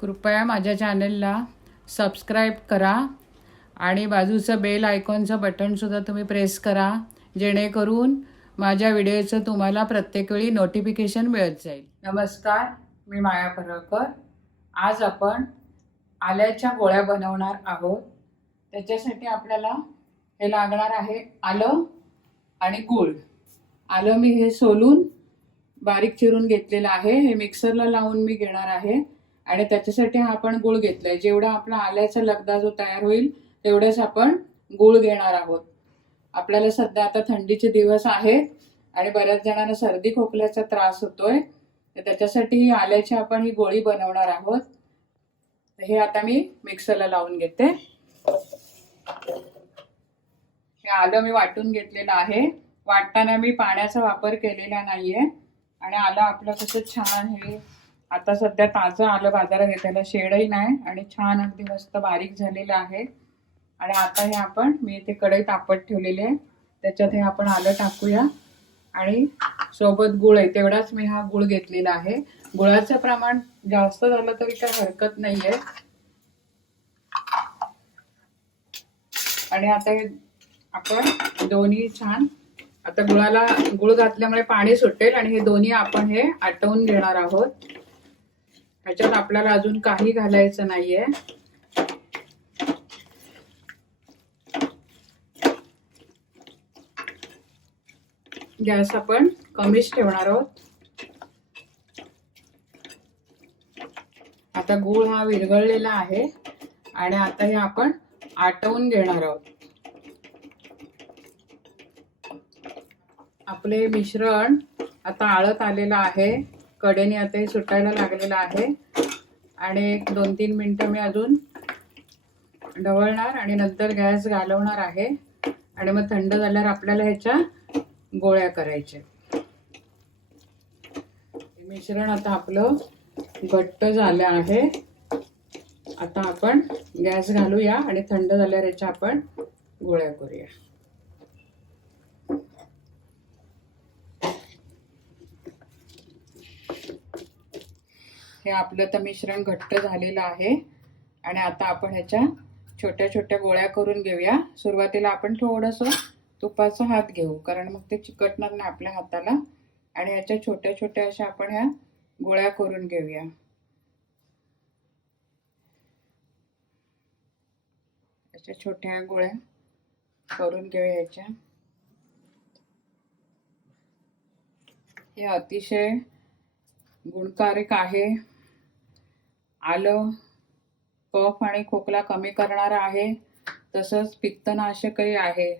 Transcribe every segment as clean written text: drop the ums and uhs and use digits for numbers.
कृपया माझ्या चॅनलला सबस्क्राईब करा आणि बाजूचं बेल आयकॉनचं बटनसुद्धा तुम्ही प्रेस करा, जेणेकरून माझ्या व्हिडिओचं तुम्हाला प्रत्येक वेळी नोटिफिकेशन मिळत जाईल. नमस्कार, मी माया परळकर. आज आपण आल्याच्या गोळ्या बनवणार आहोत. त्याच्यासाठी आपल्याला हे लागणार आहे आलं आणि गूळ. आलं मी हे सोलून बारीक चिरून घेतलेलं आहे. हे मिक्सरला लावून मी घेणार आहे आणि त्याच्यासाठी हा आपण गूळ घेतलाय. जेवढा आपला आल्याचा लगदा जो तयार होईल तेवढेच आपण गूळ घेणार आहोत. आपल्याला सध्या आता थंडीचे दिवस आहेत आणि बऱ्याच जणांना सर्दी खोकल्याचा त्रास होतोय, तर त्याच्यासाठी ही आल्याची आपण ही गोळी बनवणार आहोत. हे आता मी मिक्सरला लावून घेते. हे आलं मी वाटून घेतलेलं आहे. वाटताना मी पाण्याचा वापर केलेला नाहीये आणि आलं आपलं कसं छान हे आता सध्या ताजं आलं बाजारात आहे, त्याला शेडही नाही आणि छान अगदी मस्त बारीक झालेलं आहे. आणि आता हे आपण मी इथे कढई तापत ठेवलेली आहे, त्याच्यात हे आपण आलं टाकूया आणि सोबत गुळ आहे तेवढाच मी हा गुळ घेतलेला आहे. गुळाचं प्रमाण जास्त झालं तरी काही हरकत नाहीये. आणि आता हे आपण दोन्ही छान, आता गुळ घातल्यामुळे पाणी सुटेल आणि हे दोन्ही आपण हे आटवून घेणार आहोत. ह्याच्यात आपल्याला अजून काही घालायचं नाहीये. गॅस आपण कमीच ठेवणार आहोत. आता गूळ हा विरघळलेला आहे आणि आता हे आपण आटवून घेणार आहोत. आपले मिश्रण आता आळत आलेलं आहे. कडेने आता हे सुटायला लागलेलं आहे आणि 2-3 मिनिटं मी अजून ढवळणार आणि नंतर गॅस घालवणार आहे आणि मग थंड झाल्यावर आपल्याला ह्याच्या गोळ्या करायच्या. मिश्रण आता आपलं घट्ट झालं आहे. आता आपण गॅस घालूया आणि थंड झाल्यावर ह्याच्या आपण गोळ्या करूया. हे आपलं तर मिश्रण घट्ट झालेलं आहे आणि आता आपण ह्याच्या छोट्या छोट्या गोळ्या करून घेऊया. सुरुवातीला आपण थोडंसं तुपाचा हात घेऊ, कारण मग ते चिकटणार नाही आपल्या हाताला. आणि ह्याच्या छोट्या छोट्या अशा आपण ह्या गोळ्या करून घेऊया. अशा छोट्या गोळ्या करून घेऊया ह्याच्या. हे अतिशय गुणकारक आहे. आलं कफ आणि खोकला कमी करणारं आहे, तसंच पित्तनाशकही आहे.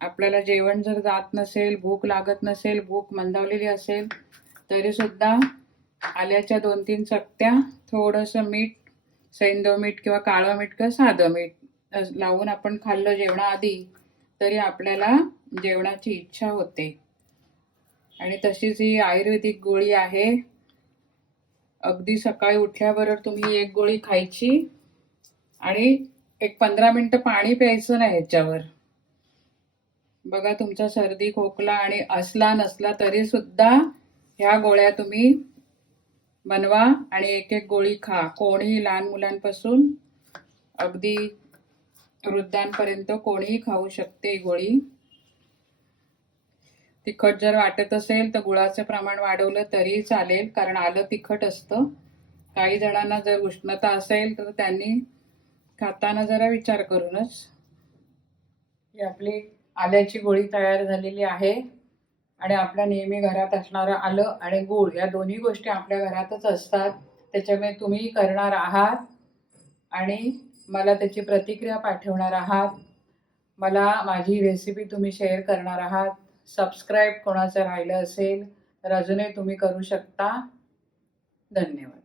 आपल्याला जेवण जर जात नसेल, भूक लागत नसेल, भूक मंदावलेली असेल, तरी सुद्धा आल्याच्या 2-3 चकत्या थोडंसं मीठ, सैंधव मीठ किंवा काळं मीठ किंवा साधं मीठ लावून आपण खाल्लं जेवणाआधी, तरी आपल्याला जेवणाची इच्छा होते. आणि तशीच ही आयुर्वेदिक गोळी आहे. अगदी सकाळी उठल्याबरोबर तुम्ही एक गोळी खायची आणि एक 15 मिनिटं पाणी प्यायचं नाही ह्याच्यावर. बघा, तुमचा सर्दी खोकला आणि असला नसला तरी सुद्धा ह्या गोळ्या तुम्ही बनवा आणि एक एक गोळी खा. कोणीही, लहान मुलांपासून अगदी वृद्धांपर्यंत कोणीही खाऊ शकते ही गोळी. तिखट जर वाटत असेल तर गुळाचं प्रमाण वाढवलं तरी चालेल, कारण आलं तिखट असतं. काही जणांना जर उष्णता असेल तर त्यांनी खाताना जरा विचार करूनच. ही आपली आल्याची गोळी तयार झालेली आहे आणि आपल्या नेहमी घरात असणारं आलं आणि गूळ या दोन्ही गोष्टी आपल्या घरातच असतात. त्याच्यामुळे तुम्ही करणार आहात आणि मला त्याची प्रतिक्रिया पाठवणार आहात. मला माझी रेसिपी तुम्ही शेअर करणार आहात. सबस्क्राईब कोणाचं राहिलं असेल तर अजूनही तुम्ही करू शकता. धन्यवाद.